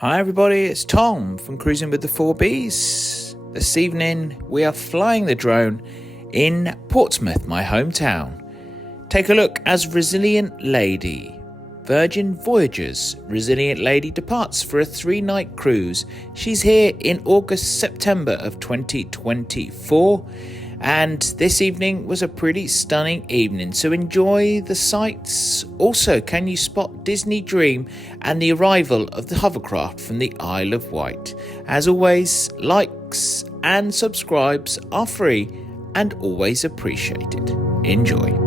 Hi everybody, it's Tom from Cruising with the 4Bs. This evening we are flying the drone in Portsmouth, my hometown. Take a look as Resilient Lady. Virgin Voyages Resilient Lady departs for a 3-night cruise. She's here in August-September of 2024. And this evening was a pretty stunning evening, so enjoy the sights. Also, can you spot Disney Dream and the arrival of the Hovercraft from the Isle of Wight? As always, likes and subscribes are free and always appreciated. Enjoy.